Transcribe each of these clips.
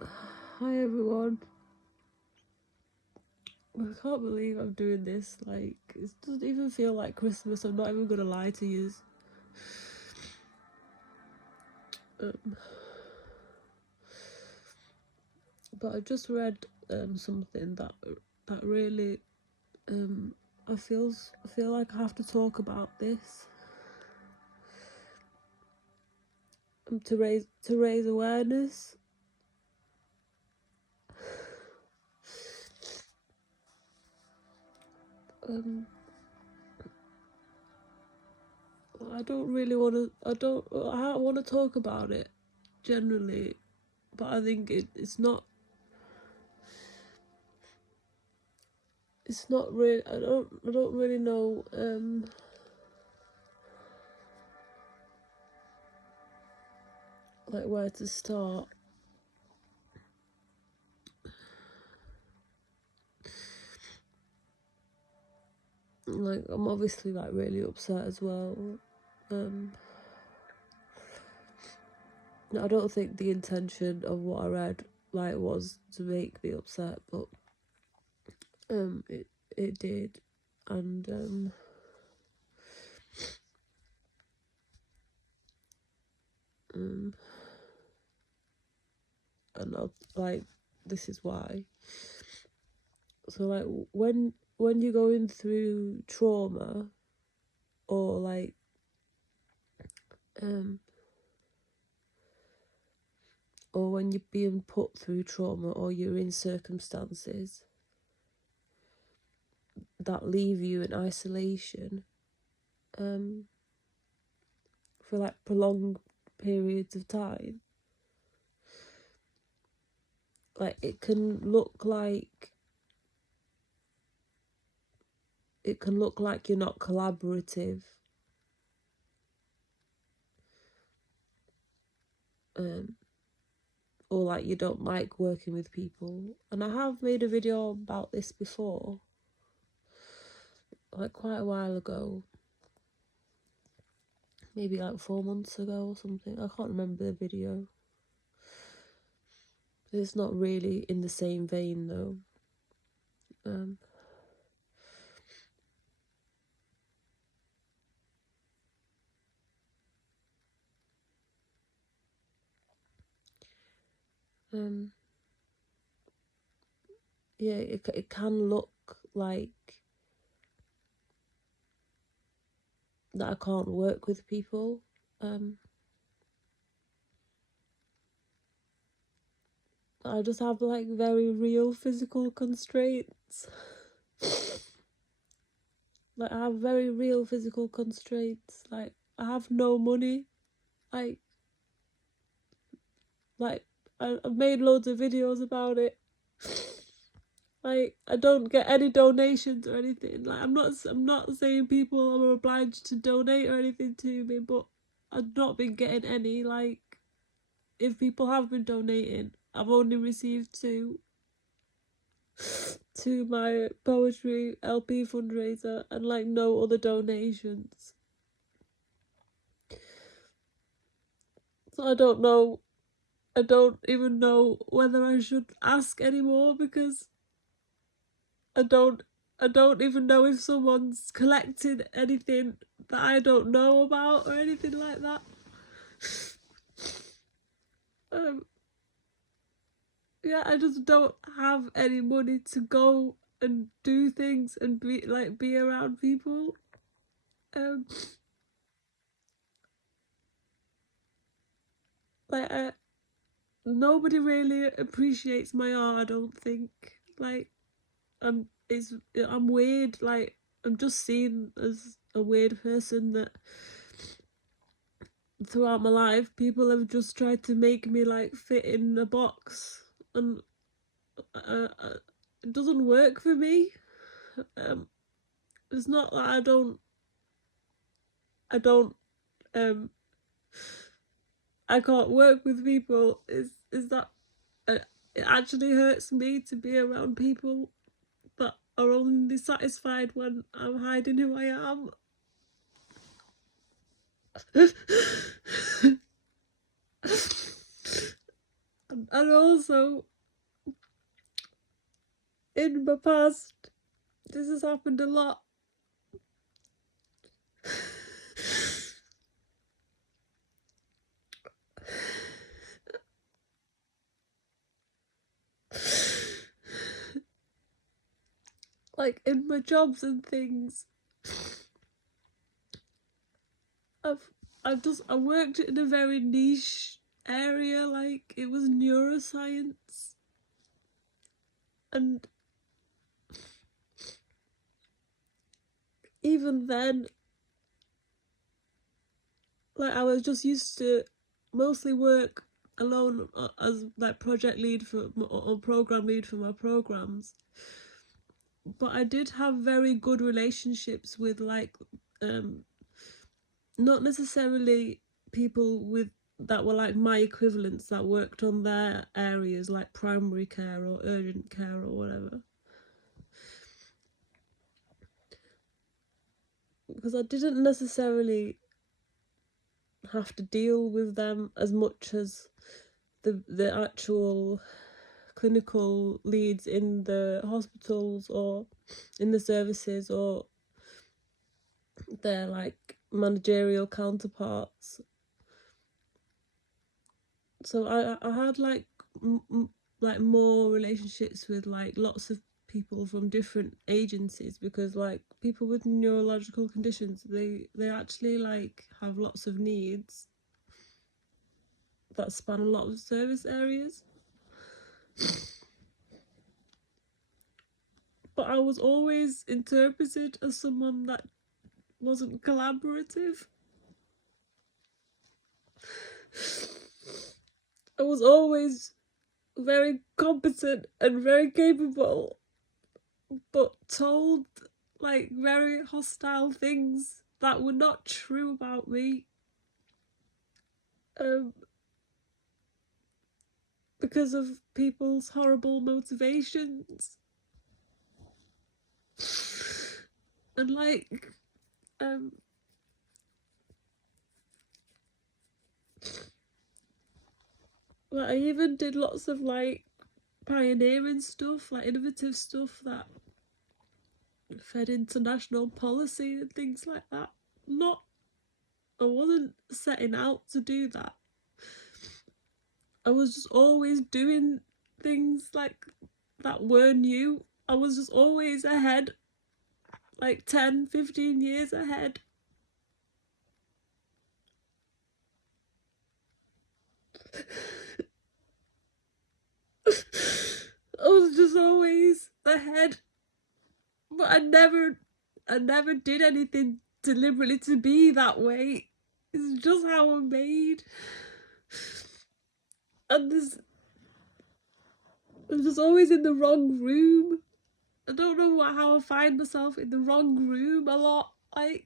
Hi everyone. I can't believe I'm doing this. Like, it doesn't even feel like Christmas. I'm not even gonna lie to you. Um, but I just read something that really I feel like I have to talk about this to raise awareness. Um, I don't really want to. I don't want to talk about it generally, but I think it's not. It's not really. I don't really know. Like where to start. Like, I'm obviously like really upset as well. I don't think the intention of what I read like was to make me upset, but it did, and and I, like, this is why. So like when you're going through trauma, or like or when you're being put through trauma, or you're in circumstances that leave you in isolation for like prolonged periods of time, like it can look like you're not collaborative, or like you don't like working with people. And I have made a video about this before, like quite a while ago, maybe like 4 months ago or something. I can't remember the video. It's not really in the same vein though. Um, yeah, it can look like that I can't work with people. I just have like very real physical constraints. Like, I have very real physical constraints. Like, I have no money. Like, I've made loads of videos about it. Like, I don't get any donations or anything. Like, I'm not saying people are obliged to donate or anything to me, but I've not been getting any. Like, if people have been donating, I've only received two to my poetry LP fundraiser, and like no other donations. So I don't even know whether I should ask anymore, because I don't even know if someone's collected anything that I don't know about or anything like that. Yeah, I just don't have any money to go and do things and be around people. Um, like nobody really appreciates my art, I don't think. Like, I'm weird. Like, I'm just seen as a weird person that throughout my life people have just tried to make me like fit in a box, and it doesn't work for me. It's not that I don't I can't work with people. Is that it actually hurts me to be around people that are only satisfied when I'm hiding who I am. And also, in my past, this has happened a lot. Like, in my jobs and things, I worked in a very niche area, like it was neuroscience, and even then, like, I was just used to mostly work alone as like project lead for or program lead for my programs. But I did have very good relationships with like not necessarily people with that were like my equivalents that worked on their areas like primary care or urgent care or whatever, because I didn't necessarily have to deal with them as much as the actual clinical leads in the hospitals or in the services or their like managerial counterparts. So I had like like more relationships with like lots of people from different agencies, because like people with neurological conditions, they actually like have lots of needs that span a lot of service areas. But I was always interpreted as someone that wasn't collaborative. I was always very competent and very capable, but told like very hostile things that were not true about me. Um, because of people's horrible motivations. And like, um, like I even did lots of like pioneering stuff, like innovative stuff that fed international policy and things like that. Not, I wasn't setting out to do that. I was just always doing things like that were new. I was just always ahead, like 10, 15 years ahead. I was just always ahead, but I never did anything deliberately to be that way. It's just how I'm made. And I'm just always in the wrong room. I don't know how I find myself in the wrong room a lot. I've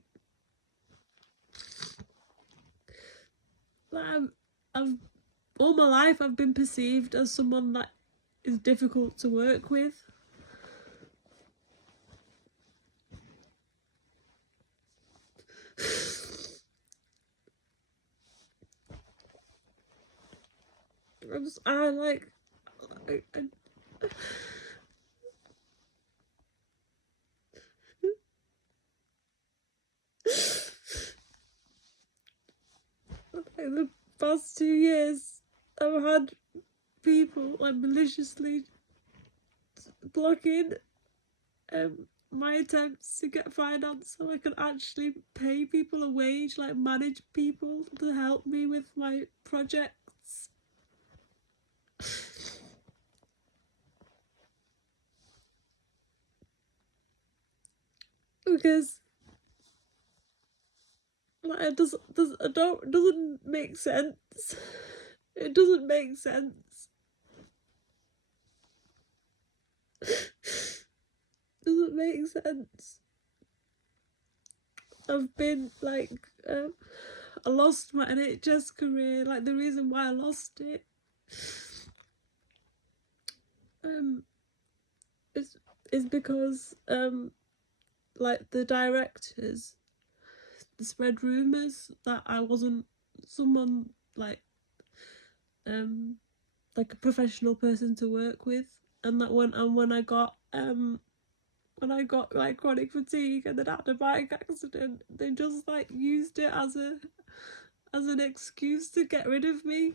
all my life I've been perceived as someone that is difficult to work with. I like the past 2 years I've had people like maliciously blocking my attempts to get finance so I can actually pay people a wage, like manage people to help me with my projects. Because like it doesn't make sense. It doesn't make sense. Doesn't make sense. I've been like I lost my NHS career. Like the reason why I lost it um is because like the directors spread rumours that I wasn't someone like like a professional person to work with. And that when I got like chronic fatigue and then had a bike accident, they just like used it as an excuse to get rid of me.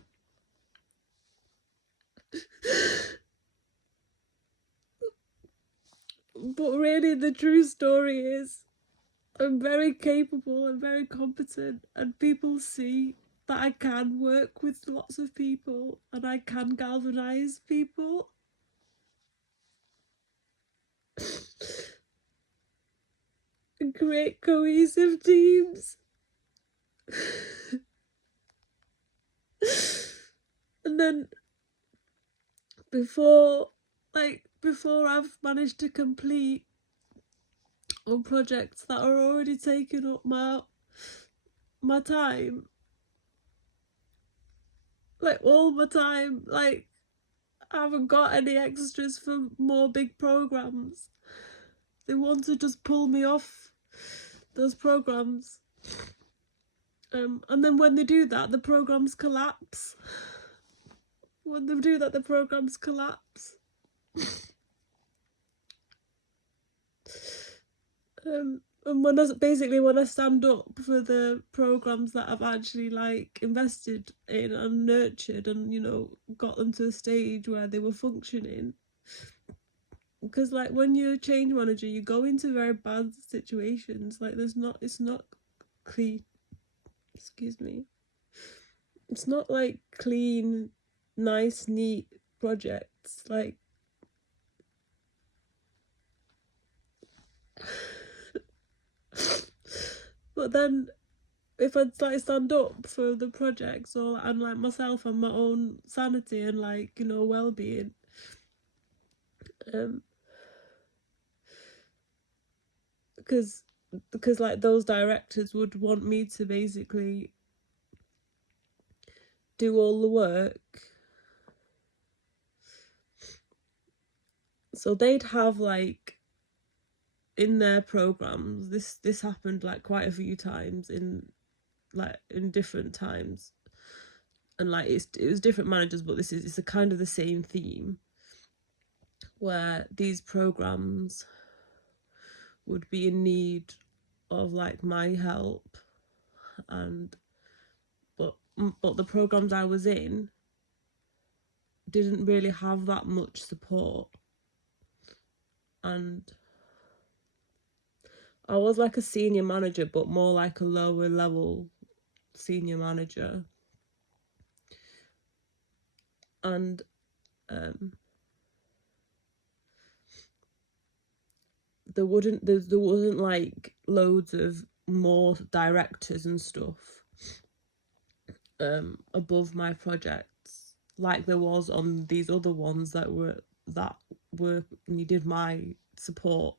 But really the true story is I'm very capable and very competent, and people see that I can work with lots of people and I can galvanize people. And create cohesive teams. And then before I've managed to complete on projects that are already taking up my time, like all my time, like I haven't got any extras for more big programs. They want to just pull me off those programs. And then when they do that, the programs collapse. When they do that, the programs collapse. And when I stand up for the programs that I've actually like invested in and nurtured and, you know, got them to a stage where they were functioning. Because like when you're a change manager, you go into very bad situations. Like it's not clean. Excuse me. It's not like clean, nice, neat projects. Like but then if I'd like stand up for the projects and like myself and my own sanity and like, you know, well-being, because like those directors would want me to basically do all the work, so they'd have like in their programs, this happened like quite a few times in different times, and like it was different managers, but it's a kind of the same theme, where these programs would be in need of like my help, and but the programs I was in didn't really have that much support, and I was like a senior manager, but more like a lower level senior manager, and there wasn't like loads of more directors and stuff above my projects like there was on these other ones that needed my support.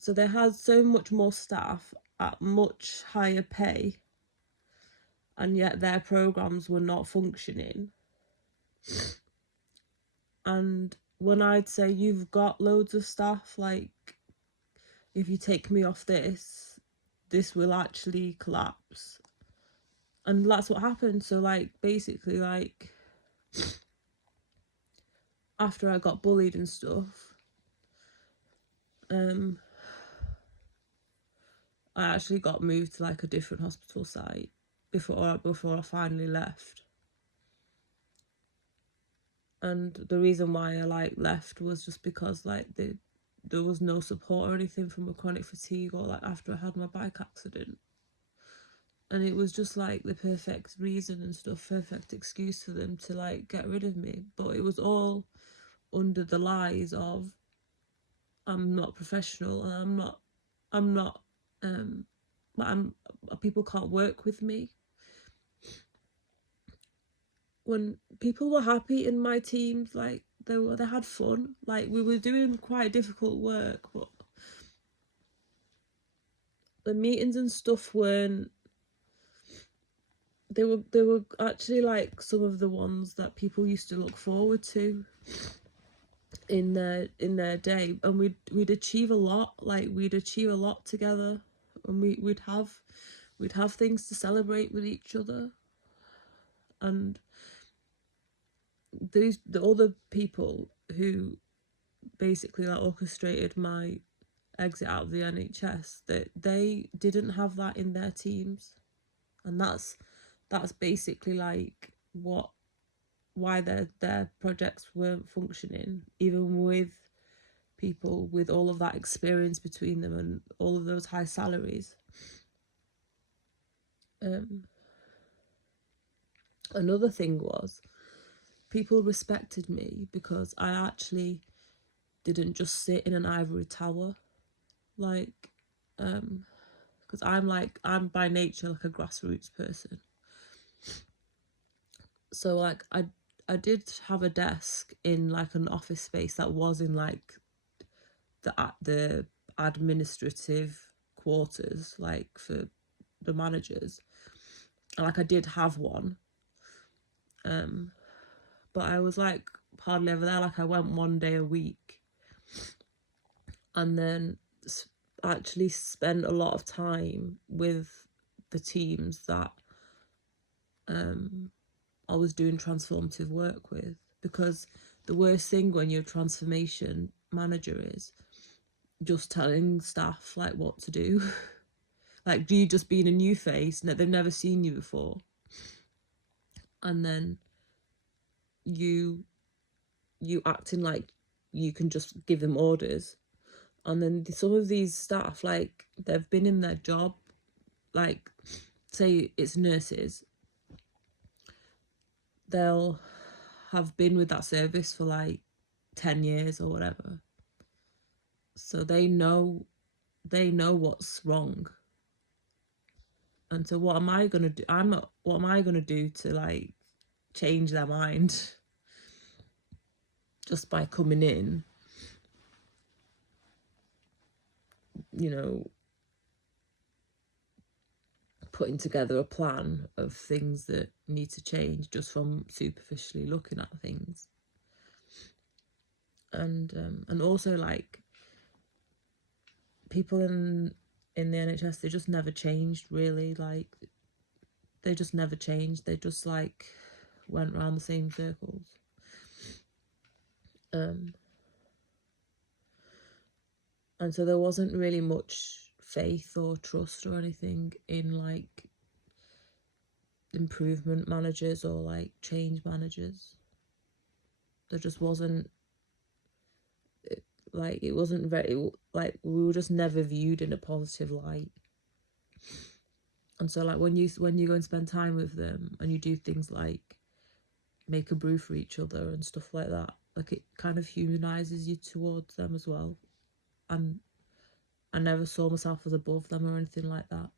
So they had so much more staff at much higher pay, and yet their programs were not functioning. And when I'd say, you've got loads of staff, like if you take me off this will actually collapse. And that's what happened. So like basically, like after I got bullied and stuff, I actually got moved to like a different hospital site before I finally left. And the reason why I like left was just because like there was no support or anything from a chronic fatigue, or like after I had my bike accident. And it was just like the perfect reason and stuff, perfect excuse for them to like get rid of me. But it was all under the lies of I'm not professional and people can't work with me. When people were happy in my teams, like they had fun, like we were doing quite difficult work, but the meetings and stuff weren't, they were actually like some of the ones that people used to look forward to in their day, and we'd achieve a lot, like we'd achieve a lot together, and we'd have things to celebrate with each other. And the other people who basically like orchestrated my exit out of the NHS, that they didn't have that in their teams, and that's basically like why their projects weren't functioning, even with people with all of that experience between them and all of those high salaries. Another thing was, people respected me because I actually didn't just sit in an ivory tower, like, because I'm by nature like a grassroots person. So like I did have a desk in like an office space that was in like the administrative quarters, like for the managers, and like I did have one, but I was like hardly ever there. Like I went one day a week, and then actually spent a lot of time with the teams that I was doing transformative work with. Because the worst thing when you're a transformation manager is just telling staff like what to do. Like, do you just being a new face that they've never seen you before, and then you acting like you can just give them orders, and then some of these staff, like, they've been in their job, like, say it's nurses, they'll have been with that service for like 10 years or whatever, so they know what's wrong. And so what am I gonna do? What am I gonna do to like change their mind just by coming in, you know, putting together a plan of things that need to change just from superficially looking at things. And also, like, people in the NHS, they just never changed, really. Like, they just never changed. They just like went around the same circles. And so there wasn't really much faith or trust or anything in like improvement managers or like change managers. There just wasn't, like, it wasn't very, like, we were just never viewed in a positive light. And so like when you go and spend time with them and you do things like make a brew for each other and stuff like that, like, it kind of humanizes you towards them as well. And I never saw myself as above them or anything like that.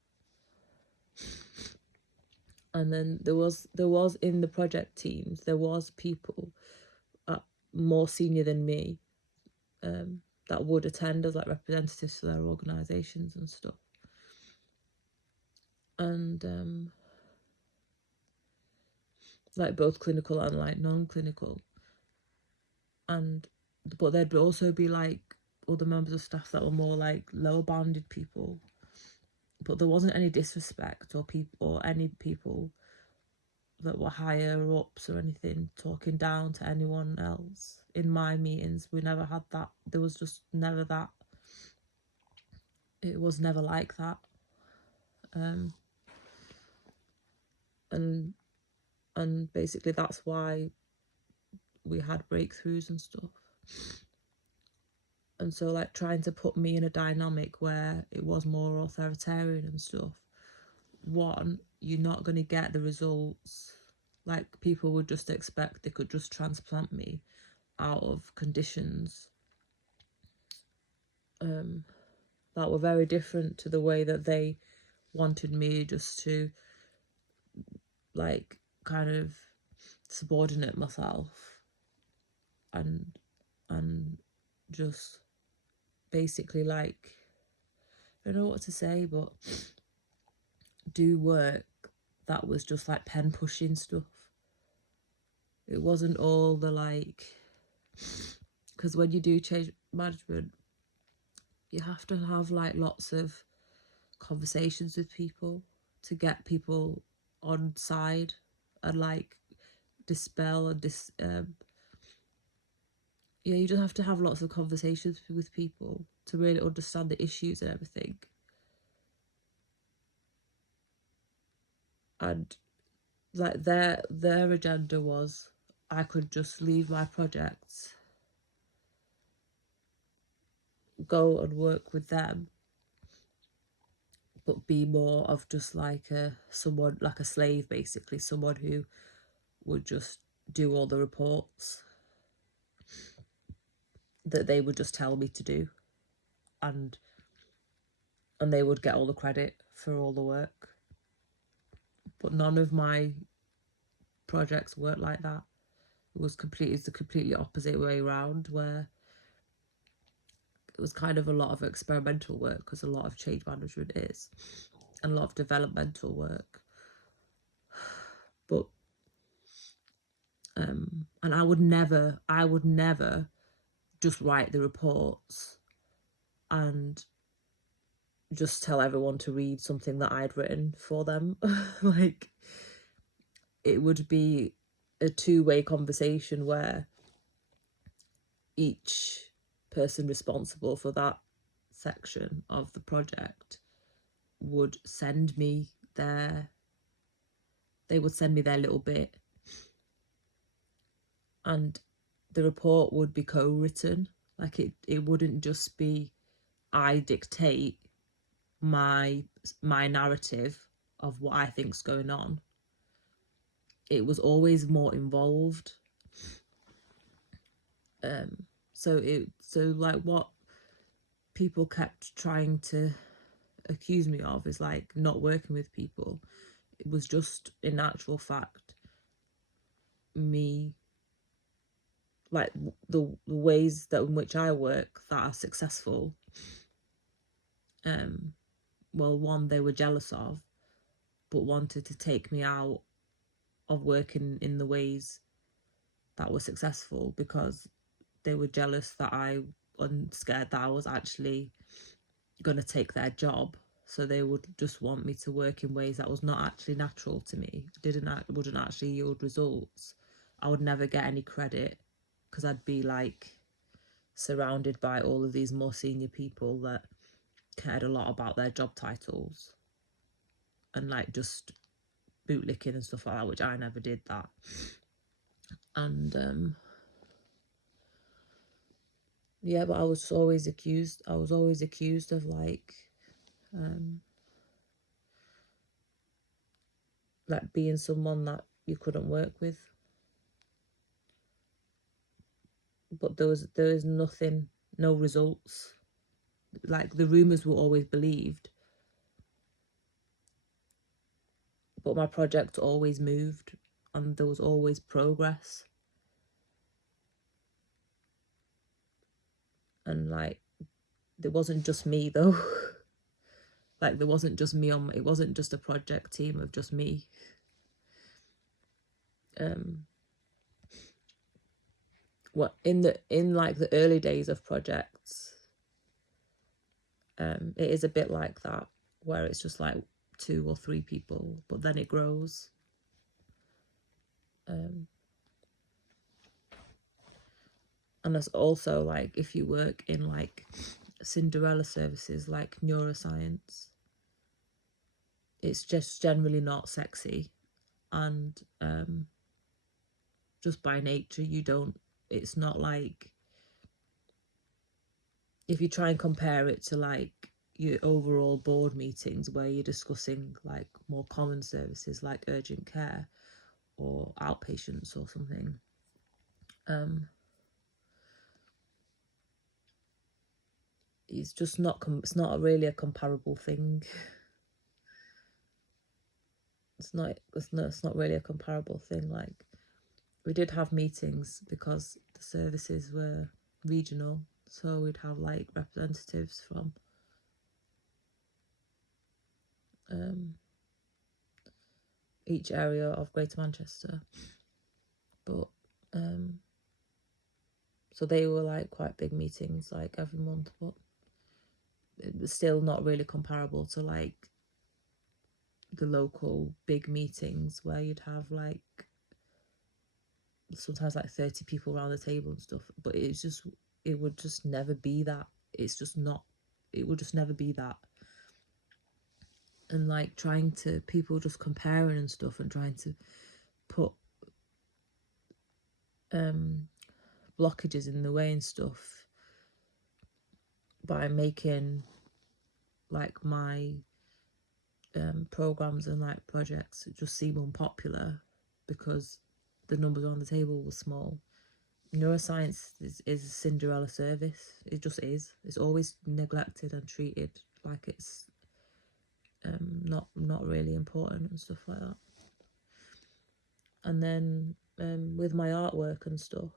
And then there was in the project teams, there was people more senior than me that would attend as like representatives for their organisations and stuff. And like both clinical and like non-clinical. But there'd also be like other members of staff that were more like lower banded people. But there wasn't any disrespect or any people that were higher ups or anything talking down to anyone else in my meetings. We never had that. There was just never that. It was never like that. And basically that's why we had breakthroughs and stuff. And so like trying to put me in a dynamic where it was more authoritarian and stuff, one, you're not going to get the results. Like, people would just expect they could just transplant me out of conditions that were very different to the way that they wanted me just to like kind of subordinate myself and just basically, like, I don't know what to say, but do work that was just like pen pushing stuff. It wasn't all the like, because when you do change management, you have to have like lots of conversations with people to get people on side and like dispel and you just have to have lots of conversations with people to really understand the issues and everything. And like their agenda was I could just leave my projects, go and work with them, but be more of just like someone like a slave, basically, someone who would just do all the reports that they would just tell me to do, and they would get all the credit for all the work. But none of my projects worked like that. It's the completely opposite way around, where it was kind of a lot of experimental work, because a lot of change management is, and a lot of developmental work. But and I would never just write the reports and just tell everyone to read something that I'd written for them. Like, it would be a two-way conversation where each person responsible for that section of the project would send me their little bit, and the report would be co-written. Like, it wouldn't just be I dictate my narrative of what I think's going on. It was always more involved. So like what people kept trying to accuse me of is like not working with people. It was just, in actual fact, me, like the ways that in which I work that are successful. Well, one, they were jealous of, but wanted to take me out of working in the ways that were successful, because they were jealous that I and scared that I was actually going to take their job. So they would just want me to work in ways that was not actually natural to me, wouldn't actually yield results. I would never get any credit, because I'd be like surrounded by all of these more senior people that cared a lot about their job titles and like just bootlicking and stuff like that, which I never did that. And yeah, but I was always accused of like being someone that you couldn't work with. But there was nothing, no results. Like, the rumours were always believed, but my project always moved, and there was always progress. And like, it wasn't just me though. Like, there wasn't just me it wasn't just a project team of just me. What in like the early days of projects, it is a bit like that, where it's just like 2 or 3 people, but then it grows. And that's also like if you work in like Cinderella services like neuroscience, it's just generally not sexy, and just by nature it's not like, if you try and compare it to like your overall board meetings where you're discussing like more common services like urgent care or outpatients or something, it's just not it's not really a comparable thing. It's not really a comparable thing. Like, we did have meetings because the services were regional, so we'd have like representatives from each area of Greater Manchester, but so they were like quite big meetings, like every month, but it was still not really comparable to like the local big meetings where you'd have like sometimes like 30 people around the table and stuff, but it would just never be that. It's just not, it would just never be that. And like trying to, people just comparing and stuff and trying to put blockages in the way and stuff by making like my programs and like projects just seem unpopular because the numbers on the table were small. Neuroscience is a Cinderella service. It just is. It's always neglected and treated like it's not really important and stuff like that. And then with my artwork and stuff,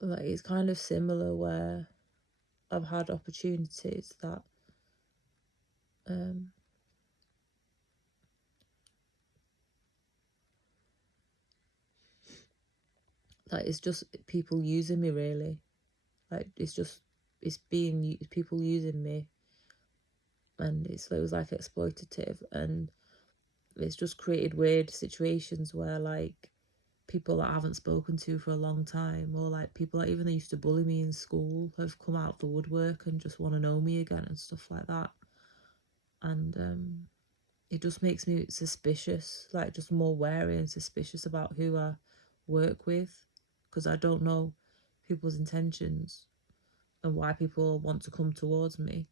like it's kind of similar where I've had opportunities that like it's just people using me, really. Like it's people using me, and it was like exploitative, and it's just created weird situations where like people that I haven't spoken to for a long time, or like people that even they used to bully me in school, have come out of the woodwork and just want to know me again and stuff like that. And it just makes me suspicious, like just more wary and suspicious about who I work with, because I don't know people's intentions and why people want to come towards me.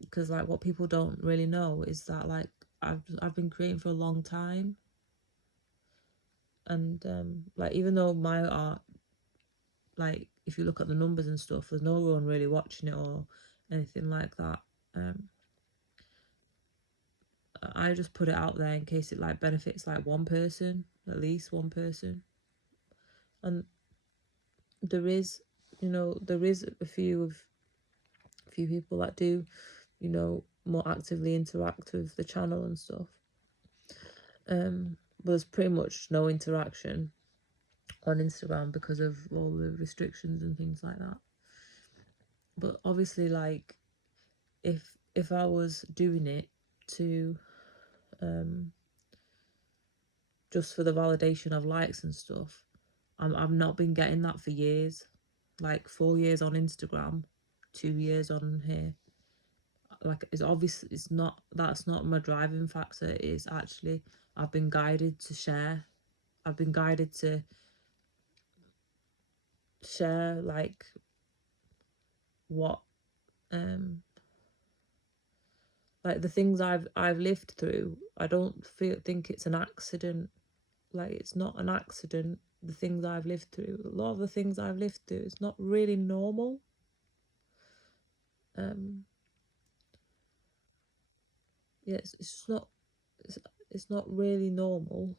Because like what people don't really know is that like I've been creating for a long time, and like even though my art, like if you look at the numbers and stuff, there's no one really watching it or anything like that. I just put it out there in case it like benefits like one person, at least one person. And there is, there is a few people that do, more actively interact with the channel and stuff. But there's pretty much no interaction on Instagram because of all the restrictions and things like that. But obviously, like if I was doing it to just for the validation of likes and stuff, I've not been getting that for years. Like 4 years on Instagram, 2 years on here. Like it's obvious, that's not my driving factor. It is actually, I've been guided to share. I've been guided to share like what like the things I've lived through. I don't think it's an accident. Like it's not an accident, the things I've lived through. A lot of the things I've lived through, it's not really normal. Yeah, it's not it's not really normal.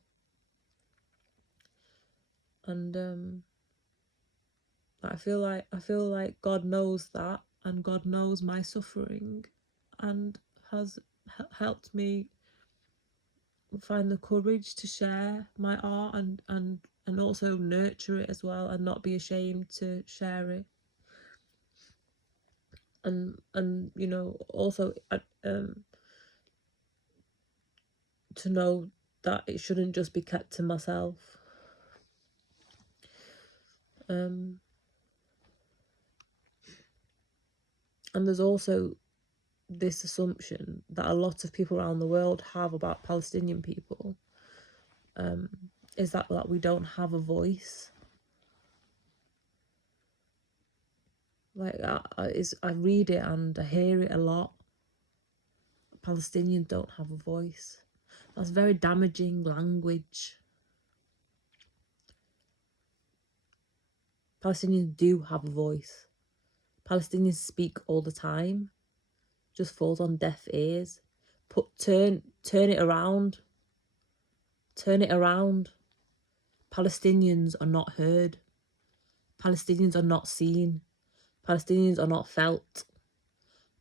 And I feel like God knows that, and God knows my suffering, and has helped me find the courage to share my art and also nurture it as well, and not be ashamed to share it. And also to know that it shouldn't just be kept to myself. And there's also this assumption that a lot of people around the world have about Palestinian people, is that we don't have a voice. Like I read it and I hear it a lot. Palestinians don't have a voice. That's very damaging language. Palestinians do have a voice. Palestinians speak all the time. Just falls on deaf ears. Turn it around. Turn it around. Palestinians are not heard. Palestinians are not seen. Palestinians are not felt.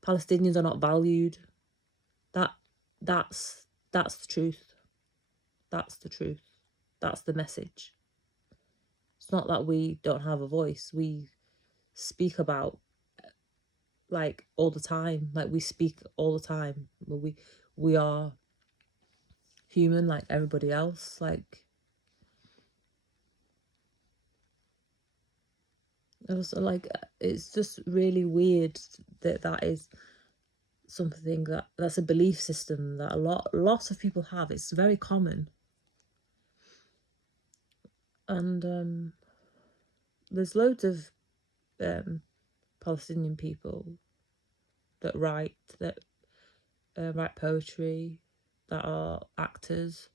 Palestinians are not valued. That's the truth. That's the truth. That's the message. It's not that we don't have a voice. We speak about like all the time. Like we speak all the time. We are human like everybody else. Like also, like it's just really weird that that is something that's a belief system that lots of people have. It's very common. And there's loads of Palestinian people that write poetry, that are actors,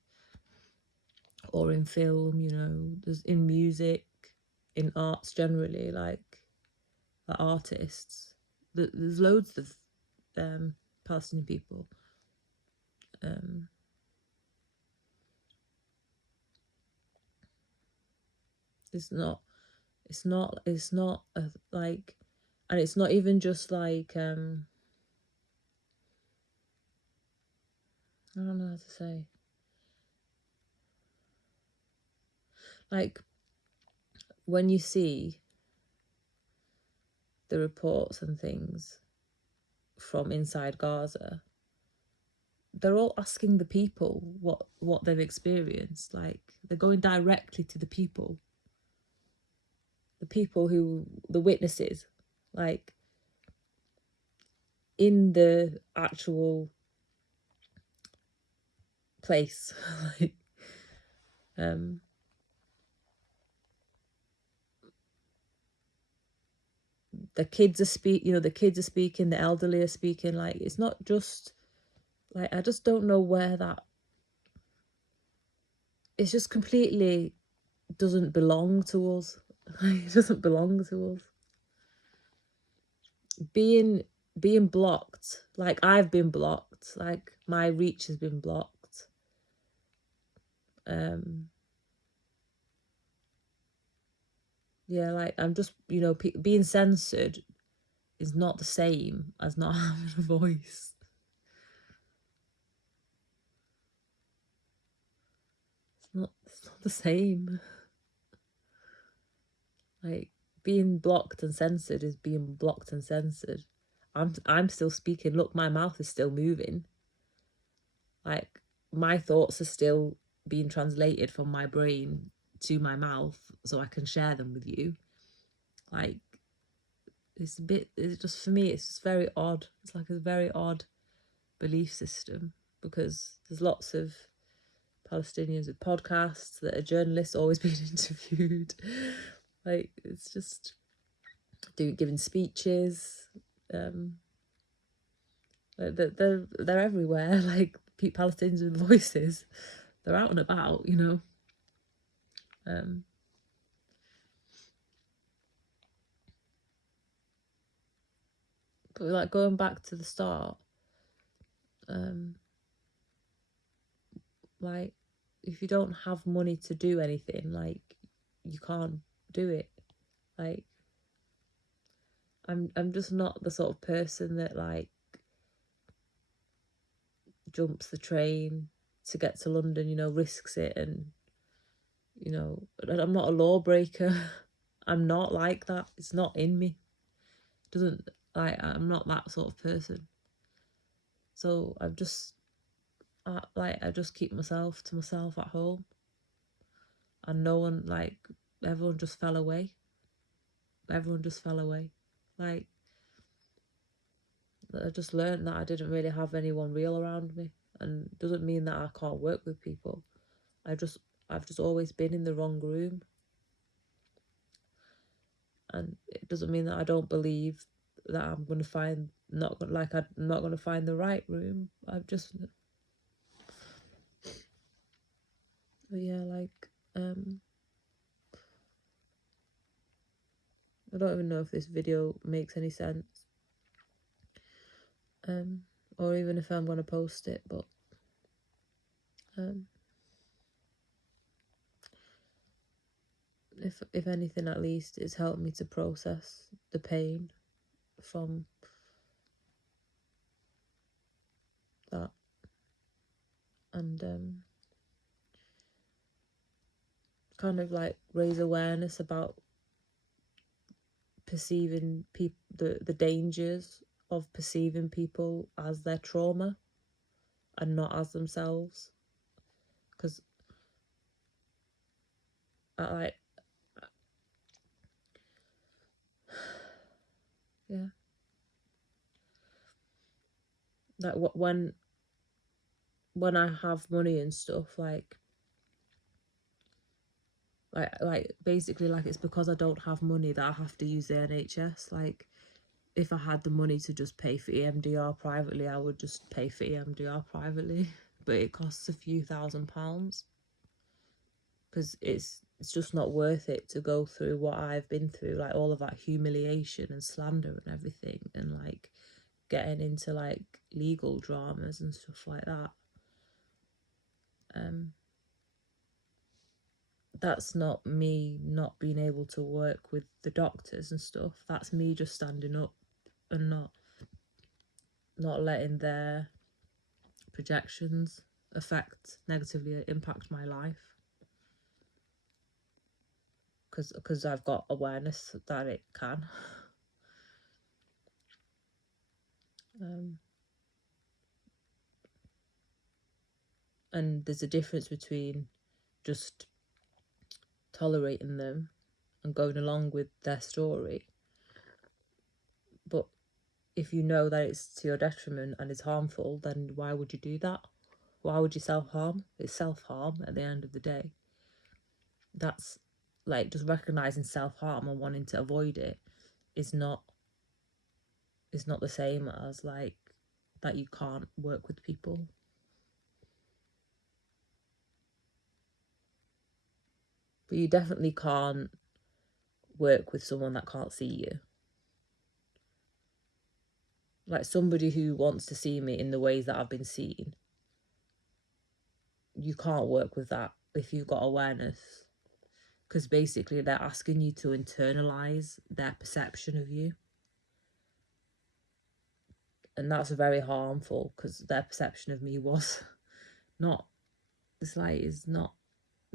or in film, you know, there's in music, in arts generally, like artists. There's loads of Palestinian people. It's not like, and it's not even just like I don't know how to say, like when you see the reports and things from inside Gaza, they're all asking the people what they've experienced. Like they're going directly to the people who, the witnesses, like in the actual place. Like the kids are the kids are speaking, the elderly are speaking. Like it's not just like, I just don't know where that, it's just completely doesn't belong to us. It doesn't belong to us. Being blocked, like I've been blocked, like my reach has been blocked. Yeah, like I'm just, being censored is not the same as not having a voice. It's not the same. Like being blocked and censored is being blocked and censored. I'm still speaking. Look, my mouth is still moving. Like my thoughts are still being translated from my brain to my mouth so I can share them with you. Like it's just, for me, it's just very odd. It's like a very odd belief system, because there's lots of Palestinians with podcasts that are journalists always being interviewed. Like it's just giving speeches. They're everywhere. Like Palestinians with voices, they're out and about, But like going back to the start, like if you don't have money to do anything, like you can't do it. Like I'm just not the sort of person that like jumps the train to get to London, risks it, and I'm not a lawbreaker. I'm not like that. It's not in me. Doesn't, like, I'm not that sort of person. So I just keep myself to myself at home, and no one, like, everyone just fell away. Like I just learned that I didn't really have anyone real around me, and doesn't mean that I can't work with people. I've just always been in the wrong room, and it doesn't mean that I don't believe that I'm going to find I'm not going to find the right room. I've just, yeah, like I don't even know if this video makes any sense, or even if I'm going to post it, but if anything, at least it's helped me to process the pain from that, and kind of like raise awareness about perceiving the dangers of perceiving people as their trauma and not as themselves. Because I yeah, like when I have money and stuff, like basically, like, it's because I don't have money that I have to use the NHS. Like, if I had the money to just pay for EMDR privately, I would just pay for EMDR privately. But it costs a few £1,000s, because it's just not worth it to go through what I've been through, like all of that humiliation and slander and everything, and like getting into like legal dramas and stuff like that. That's not me not being able to work with the doctors and stuff. That's me just standing up and not letting their projections negatively impact my life, because I've got awareness that it can. And there's a difference between just tolerating them and going along with their story, but if you know that it's to your detriment and it's harmful, then why would you do that? Why would you self-harm? It's self-harm at the end of the day. That's like, just recognizing self-harm and wanting to avoid it is not the same as like that you can't work with people. But you definitely can't work with someone that can't see you. Like, somebody who wants to see me in the ways that I've been seen, you can't work with that if you've got awareness, because basically they're asking you to internalize their perception of you, and that's very harmful, because their perception of me was not, it's like, is not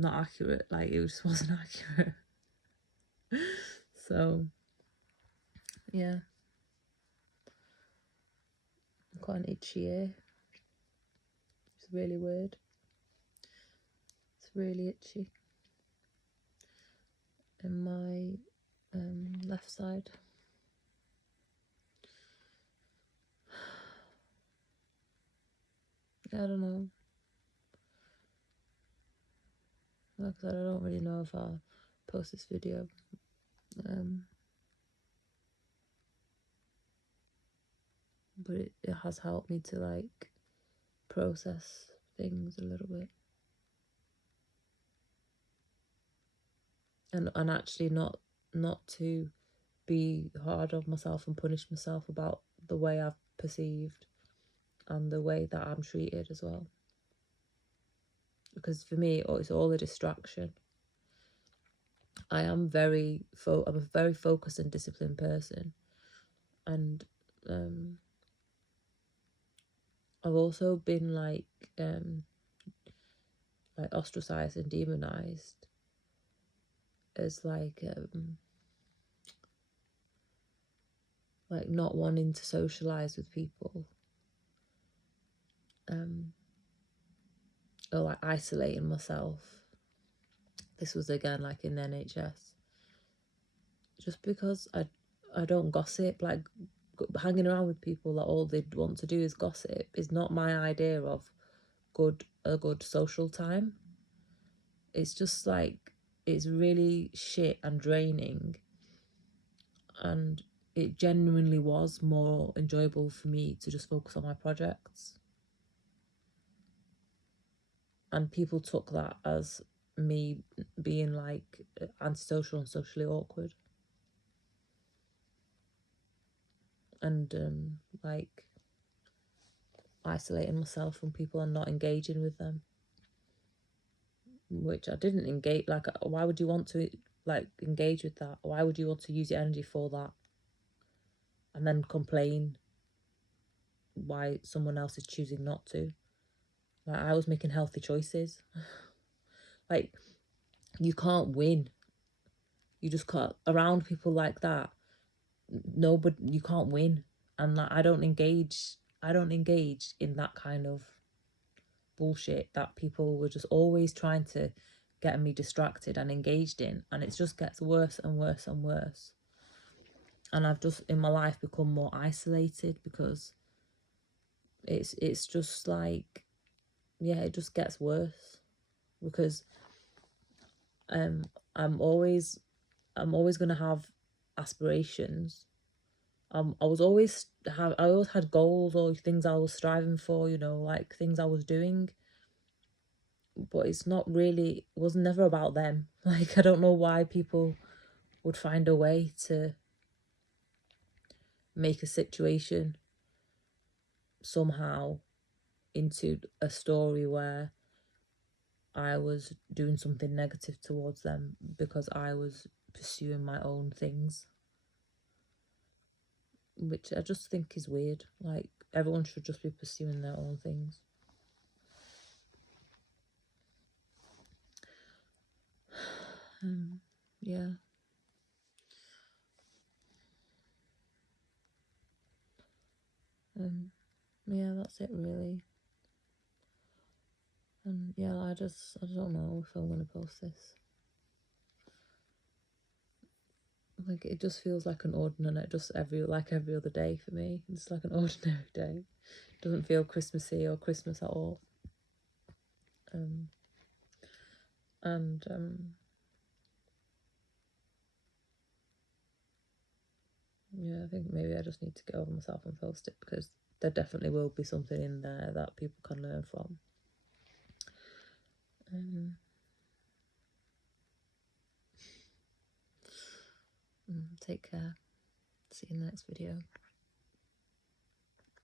accurate. Like, it just wasn't accurate. So yeah, I'm quite an itchy ear. It's really weird. It's really itchy in my left side. I don't know. Like I said, I don't really know if I'll post this video. But it has helped me to like process things a little bit. And actually not to be hard on myself and punish myself about the way I've perceived and the way that I'm treated as well. Because for me, it's all a distraction. I'm a very focused and disciplined person, and I've also been like ostracized and demonized as like not wanting to socialize with people, or like isolating myself. This was again like in the NHS, just because I don't gossip. Like, hanging around with people that all they want to do is gossip is not my idea of a good social time. It's just like, it's really shit and draining, and it genuinely was more enjoyable for me to just focus on my projects. And people took that as me being like antisocial and socially awkward, and like isolating myself from people and not engaging with them, which I didn't engage. Like, why would you want to like engage with that? Why would you want to use your energy for that and then complain why someone else is choosing not to? Like, I was making healthy choices. Like, you can't win. You just can't. Around people like that, you can't win. and like I don't engage in that kind of bullshit that people were just always trying to get me distracted and engaged in, and it just gets worse and worse and worse. And I've just in my life become more isolated because it's just like, yeah, it just gets worse because I'm always gonna have aspirations. I always had goals or things I was striving for, you know, like things I was doing. But it's not really, it was never about them. Like, I don't know why people would find a way to make a situation somehow into a story where I was doing something negative towards them because I was pursuing my own things, which I just think is weird. Like, everyone should just be pursuing their own things. Yeah. Yeah, that's it really. And yeah, I don't know if I'm gonna post this. Like, it just feels like an ordinary, just every other day for me. It's like an ordinary day. It doesn't feel Christmassy or Christmas at all. Yeah, I think maybe I just need to get over myself and post it, because there definitely will be something in there that people can learn from. Take care. See you in the next video.